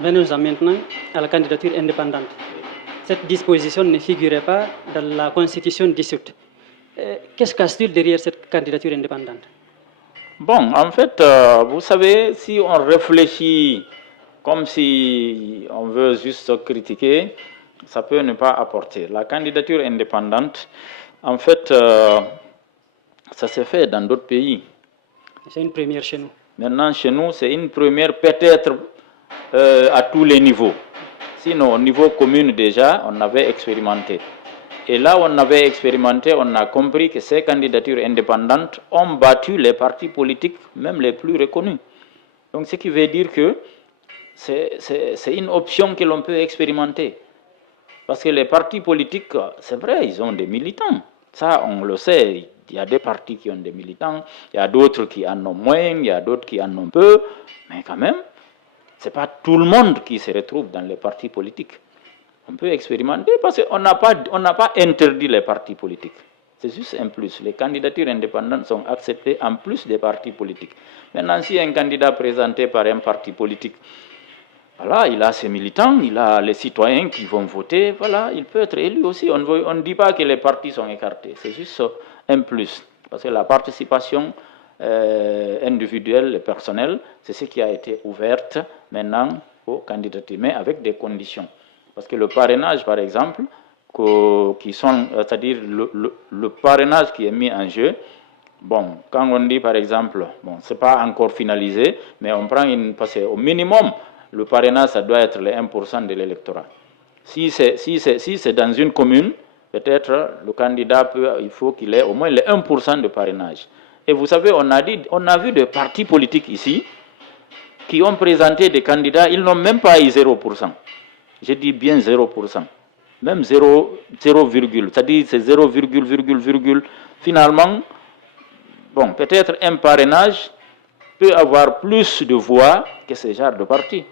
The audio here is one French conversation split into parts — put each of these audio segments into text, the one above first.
Venons-en maintenant à la candidature indépendante. Cette disposition ne figurait pas dans la Constitution dissoute. Qu'est-ce qu'il y a derrière cette candidature indépendante? Bon, en fait, vous savez, si on réfléchit comme si on veut juste critiquer, ça peut ne pas apporter. La candidature indépendante, en fait, ça s'est fait dans d'autres pays. C'est une première chez nous. Maintenant, chez nous, c'est une première peut-être à tous les niveaux. Sinon, au niveau commune déjà, on avait expérimenté. Et là où on avait expérimenté, on a compris que ces candidatures indépendantes ont battu les partis politiques, même les plus reconnus. Donc, ce qui veut dire que c'est une option que l'on peut expérimenter. Parce que les partis politiques, c'est vrai, ils ont des militants. Ça, on le sait. Il y a des partis qui ont des militants, il y a d'autres qui en ont moins, il y a d'autres qui en ont peu. Mais quand même, ce n'est pas tout le monde qui se retrouve dans les partis politiques. On peut expérimenter parce qu'on n'a pas interdit les partis politiques. C'est juste un plus. Les candidatures indépendantes sont acceptées en plus des partis politiques. Maintenant, si un candidat présenté par un parti politique, voilà, il a ses militants, il a les citoyens qui vont voter, voilà, il peut être élu aussi. On ne dit pas que les partis sont écartés, c'est juste un plus. Parce que la participation individuelle et personnelle, c'est ce qui a été ouverte maintenant aux candidatures, mais avec des conditions. Parce que le parrainage, par exemple, c'est-à-dire le parrainage qui est mis en jeu, bon, quand on dit par exemple, bon, c'est pas encore finalisé, mais on prend parce qu'au minimum, le parrainage, ça doit être les 1% de l'électorat. Si c'est dans une commune, peut-être le candidat il faut qu'il ait au moins les 1% de parrainage. Et vous savez, on a vu des partis politiques ici qui ont présenté des candidats, ils n'ont même pas eu 0%. Je dis bien 0%. Même 0, c'est-à-dire c'est 0, finalement, bon, peut-être un parrainage peut avoir plus de voix que ce genre de parti.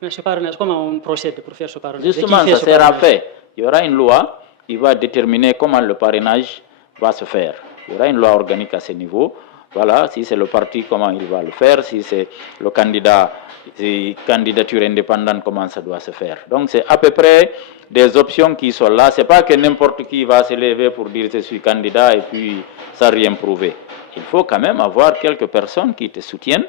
Mais ce parrainage, comment on procède pour faire ce parrainage? Justement, ça sera fait. Il y aura une loi qui va déterminer comment le parrainage va se faire. Il y aura une loi organique à ce niveau. Voilà, si c'est le parti, comment il va le faire. Si c'est le candidat, si candidature indépendante, comment ça doit se faire. Donc, c'est à peu près des options qui sont là. Ce n'est pas que n'importe qui va se lever pour dire je suis candidat et puis ça rien prouver. Il faut quand même avoir quelques personnes qui te soutiennent,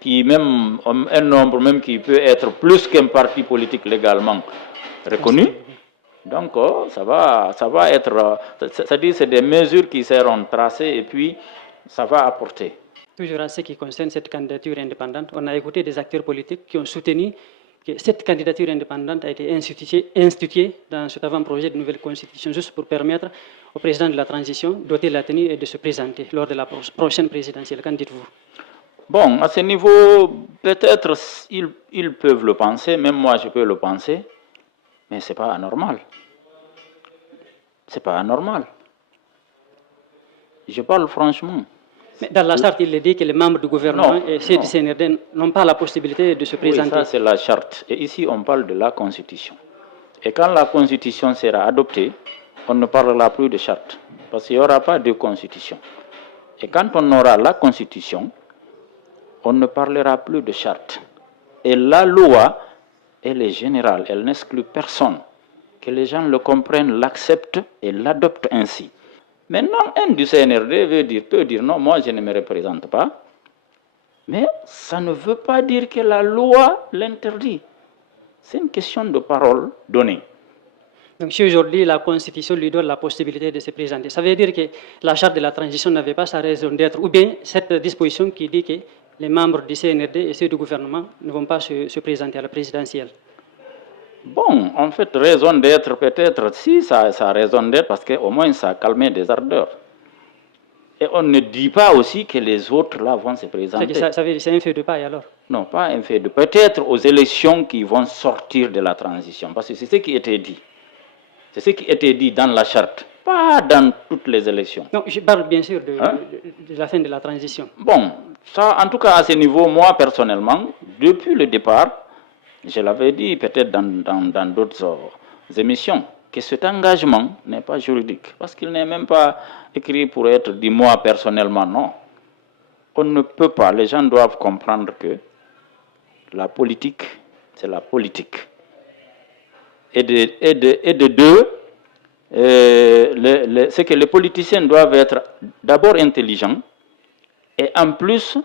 qui même un nombre même qui peut être plus qu'un parti politique légalement reconnu. Donc ça va être, c'est-à-dire c'est des mesures qui seront tracées et puis ça va apporter. Toujours en ce qui concerne cette candidature indépendante, on a écouté des acteurs politiques qui ont soutenu que cette candidature indépendante a été instituée dans cet avant-projet de nouvelle constitution juste pour permettre au président de la transition d'ôter la tenue et de se présenter lors de la prochaine présidentielle. Qu'en dites-vous? Bon, à ce niveau, peut-être ils peuvent le penser, même moi je peux le penser, mais ce n'est pas anormal. C'est pas anormal. Je parle franchement. Mais dans la charte, il est dit que les membres du gouvernement et ceux du CNRD n'ont pas la possibilité de se présenter. Oui, ça c'est la charte. Et ici, on parle de la Constitution. Et quand la Constitution sera adoptée, on ne parlera plus de charte. Parce qu'il n'y aura pas de Constitution. Et quand on aura la Constitution, on ne parlera plus de charte. Et la loi, elle est générale, elle n'exclut personne. Que les gens le comprennent, l'acceptent et l'adoptent ainsi. Maintenant, un du CNRD peut dire non, moi je ne me représente pas. Mais ça ne veut pas dire que la loi l'interdit. C'est une question de parole donnée. Donc si aujourd'hui la Constitution lui donne la possibilité de se présenter, ça veut dire que la charte de la transition n'avait pas sa raison d'être, ou bien cette disposition qui dit que les membres du CNRD et ceux du gouvernement ne vont pas se présenter à la présidentielle. Bon, en fait, raison d'être peut-être, si ça a raison d'être, parce qu'au moins ça a calmé des ardeurs. Et on ne dit pas aussi que les autres là vont se présenter. C'est un fait de paille alors? Non, pas un fait de paille. Peut-être aux élections qui vont sortir de la transition, parce que c'est ce qui était dit. C'est ce qui était dit dans la charte, pas dans toutes les élections. Non, je parle bien sûr de la fin de la transition. Bon, ça, en tout cas à ce niveau, moi personnellement, depuis le départ, je l'avais dit peut-être dans d'autres émissions, que cet engagement n'est pas juridique, parce qu'il n'est même pas écrit pour être dit moi personnellement, non. On ne peut pas, les gens doivent comprendre que la politique, c'est la politique. Et de deux, c'est que les politiciens doivent être d'abord intelligents et en plus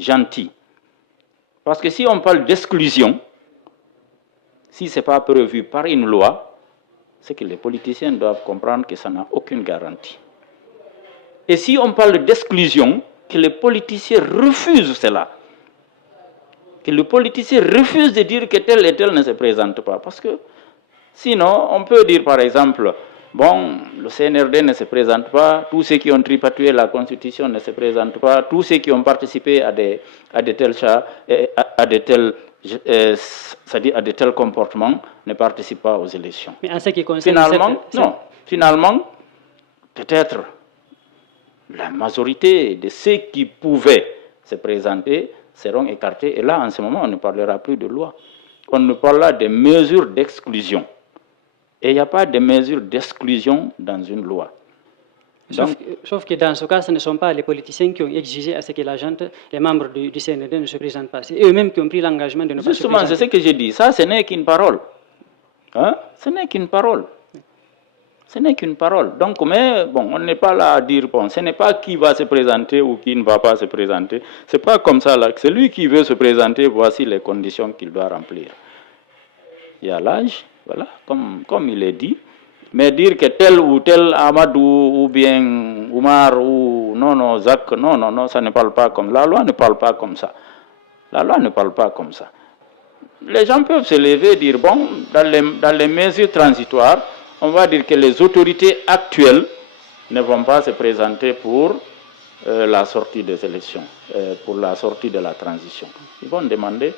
gentils. Parce que si on parle d'exclusion, si ce n'est pas prévu par une loi, c'est que les politiciens doivent comprendre que ça n'a aucune garantie. Et si on parle d'exclusion, que les politiciens refusent cela. Que les politiciens refusent de dire que tel et tel ne se présente pas. Parce que sinon, on peut dire par exemple, bon, le CNRD ne se présente pas, tous ceux qui ont tripatouillé la Constitution ne se présentent pas, tous ceux qui ont participé à de tels comportements ne participent pas aux élections. Mais en ce qui concerne finalement, peut-être la majorité de ceux qui pouvaient se présenter seront écartés. Et là, en ce moment, on ne parlera plus de loi. On ne parlera de mesures d'exclusion. Et il n'y a pas de mesures d'exclusion dans une loi. Sauf que dans ce cas, ce ne sont pas les politiciens qui ont exigé à ce que les membres du CNRD ne se présentent pas. C'est eux-mêmes qui ont pris l'engagement de ne pas se présenter. Justement, c'est ce que j'ai dit. Ça, ce n'est qu'une parole. Hein? Ce n'est qu'une parole. Ce n'est qu'une parole. Donc, mais bon, on n'est pas là à dire, bon, ce n'est pas qui va se présenter ou qui ne va pas se présenter. Ce n'est pas comme ça, là. C'est lui qui veut se présenter, voici les conditions qu'il doit remplir. Il y a l'âge, voilà, comme il est dit. Mais dire que tel ou tel Amadou ou bien Oumar ou non, Zach, non, ça ne parle pas comme ça. La loi ne parle pas comme ça. La loi ne parle pas comme ça. Les gens peuvent se lever et dire, bon, dans les mesures transitoires, on va dire que les autorités actuelles ne vont pas se présenter pour la sortie des élections, pour la sortie de la transition. Ils vont demander,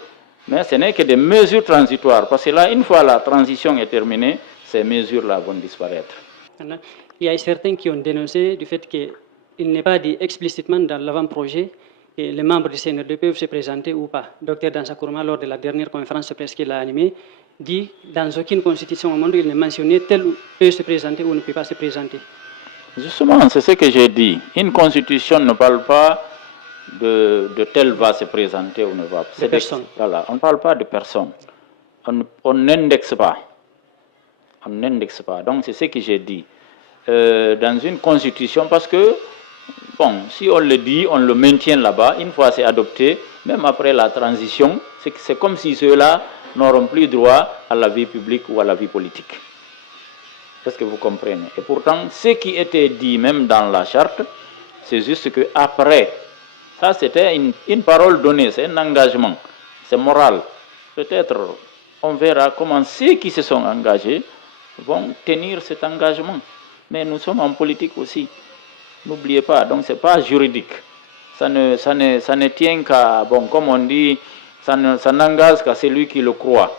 mais ce n'est que des mesures transitoires, parce que là, une fois la transition est terminée, ces mesures-là vont disparaître. Il y a certains qui ont dénoncé du fait qu'il n'est pas dit explicitement dans l'avant-projet que les membres du CNRD peuvent se présenter ou pas. Dr Dansa Kourma, lors de la dernière conférence de presse qu'il a animée, dit dans aucune constitution au monde il n'est mentionné tel peut se présenter ou ne peut pas se présenter. Justement, c'est ce que j'ai dit. Une constitution ne parle pas de tel va se présenter ou ne va pas. De personne. Voilà, on ne parle pas de personne. On n'indexe pas. On n'indexe pas. Donc c'est ce que j'ai dit. Dans une constitution, parce que, bon, si on le dit, on le maintient là-bas, une fois c'est adopté, même après la transition, c'est comme si ceux-là n'auront plus droit à la vie publique ou à la vie politique. Est-ce que vous comprenez? Et pourtant, ce qui était dit même dans la charte, c'est juste qu'après, ça c'était une parole donnée, c'est un engagement, c'est moral. Peut-être, on verra comment ceux qui se sont engagés vont tenir cet engagement. Mais nous sommes en politique aussi. N'oubliez pas, donc ce n'est pas juridique. Ça ne tient qu'à, bon, comme on dit, ça n'engage qu'à celui qui le croit.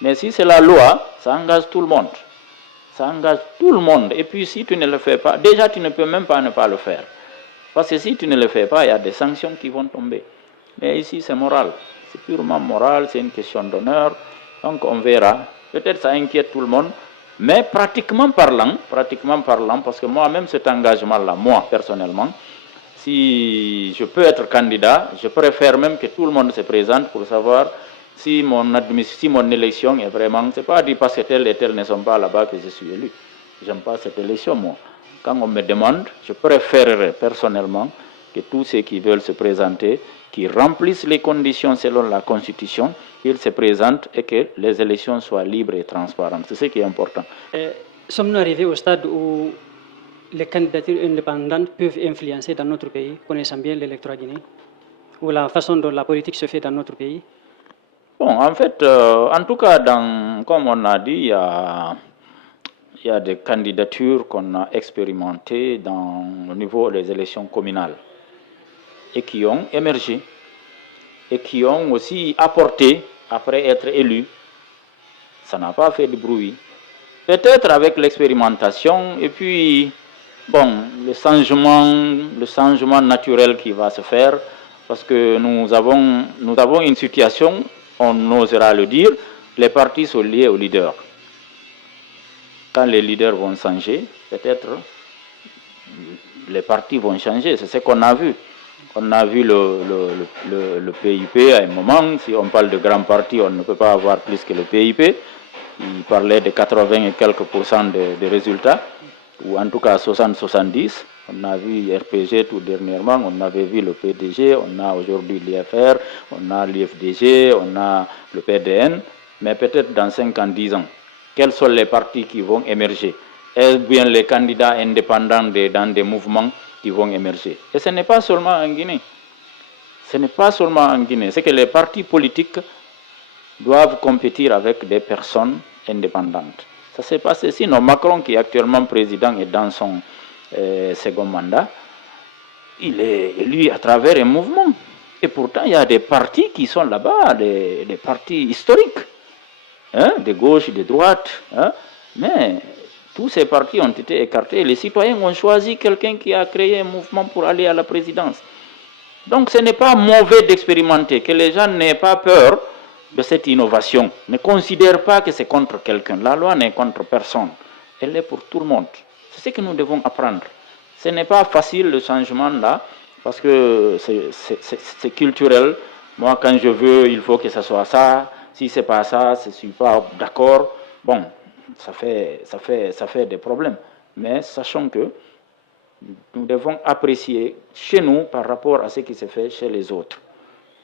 Mais si c'est la loi, ça engage tout le monde. Ça engage tout le monde. Et puis si tu ne le fais pas, déjà tu ne peux même pas ne pas le faire. Parce que si tu ne le fais pas, il y a des sanctions qui vont tomber. Mais ici c'est moral. C'est purement moral, c'est une question d'honneur. Donc on verra. Peut-être ça inquiète tout le monde. Mais pratiquement parlant, parce que moi-même cet engagement-là, moi personnellement, si je peux être candidat, je préfère même que tout le monde se présente pour savoir si mon élection est vraiment... C'est pas dit parce que tel et tel ne sont pas là-bas que je suis élu. J'aime pas cette élection, moi. Quand on me demande, je préférerais personnellement que tous ceux qui veulent se présenter, qui remplissent les conditions selon la Constitution, qu'ils se présentent et que les élections soient libres et transparentes. C'est ce qui est important. Sommes-nous arrivés au stade où les candidatures indépendantes peuvent influencer dans notre pays, connaissant bien l'électorat guinéen, ou la façon dont la politique se fait dans notre pays? Bon, en fait, en tout cas, comme on a dit, il y a des candidatures qu'on a expérimentées au niveau des élections communales et qui ont émergé et qui ont aussi apporté, après être élus, ça n'a pas fait de bruit. Peut-être avec l'expérimentation et puis, bon, le changement naturel qui va se faire, parce que nous avons une situation, on osera le dire, les partis sont liés aux leaders. Quand les leaders vont changer, peut-être les partis vont changer, c'est ce qu'on a vu. On a vu le PIP à un moment. Si on parle de grands partis, on ne peut pas avoir plus que le PIP. Il parlait de 80 et quelques pourcents de résultats, ou en tout cas 60-70. On a vu RPG tout dernièrement, on avait vu le PDG, on a aujourd'hui l'IFR, on a l'IFDG, on a le PDN. Mais peut-être dans 5 ans, 10 ans, quels sont les partis qui vont émerger? Est-ce bien les candidats indépendants dans des mouvements qui vont émerger? Et ce n'est pas seulement en Guinée. Ce n'est pas seulement en Guinée. C'est que les partis politiques doivent compétir avec des personnes indépendantes. Ça s'est passé. Sinon, Macron, qui est actuellement président et dans son second mandat, il est élu à travers un mouvement. Et pourtant, il y a des partis qui sont là-bas, des partis historiques, hein, de gauche, de droite. Hein, mais tous ces partis ont été écartés. Les citoyens ont choisi quelqu'un qui a créé un mouvement pour aller à la présidence. Donc ce n'est pas mauvais d'expérimenter, que les gens n'aient pas peur de cette innovation. Ne considère pas que c'est contre quelqu'un. La loi n'est contre personne. Elle est pour tout le monde. C'est ce que nous devons apprendre. Ce n'est pas facile le changement là, parce que c'est culturel. Moi, quand je veux, il faut que ça soit ça. Si c'est pas ça, je ne suis pas d'accord. Bon, ça fait des problèmes. Mais sachons que nous devons apprécier chez nous par rapport à ce qui se fait chez les autres.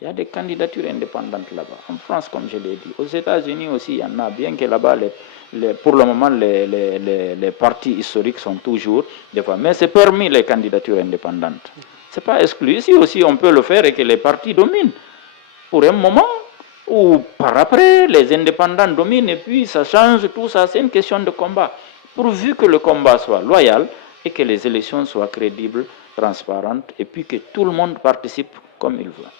Il y a des candidatures indépendantes là-bas. En France, comme je l'ai dit. Aux États-Unis aussi, il y en a. Bien que là-bas, pour le moment, les partis historiques sont toujours devant. Mais c'est permis les candidatures indépendantes. Ce n'est pas exclu. Ici aussi, on peut le faire et que les partis dominent. Pour un moment, ou par après, les indépendants dominent et puis ça change, tout ça. C'est une question de combat. Pourvu que le combat soit loyal et que les élections soient crédibles, transparentes et puis que tout le monde participe comme il veut.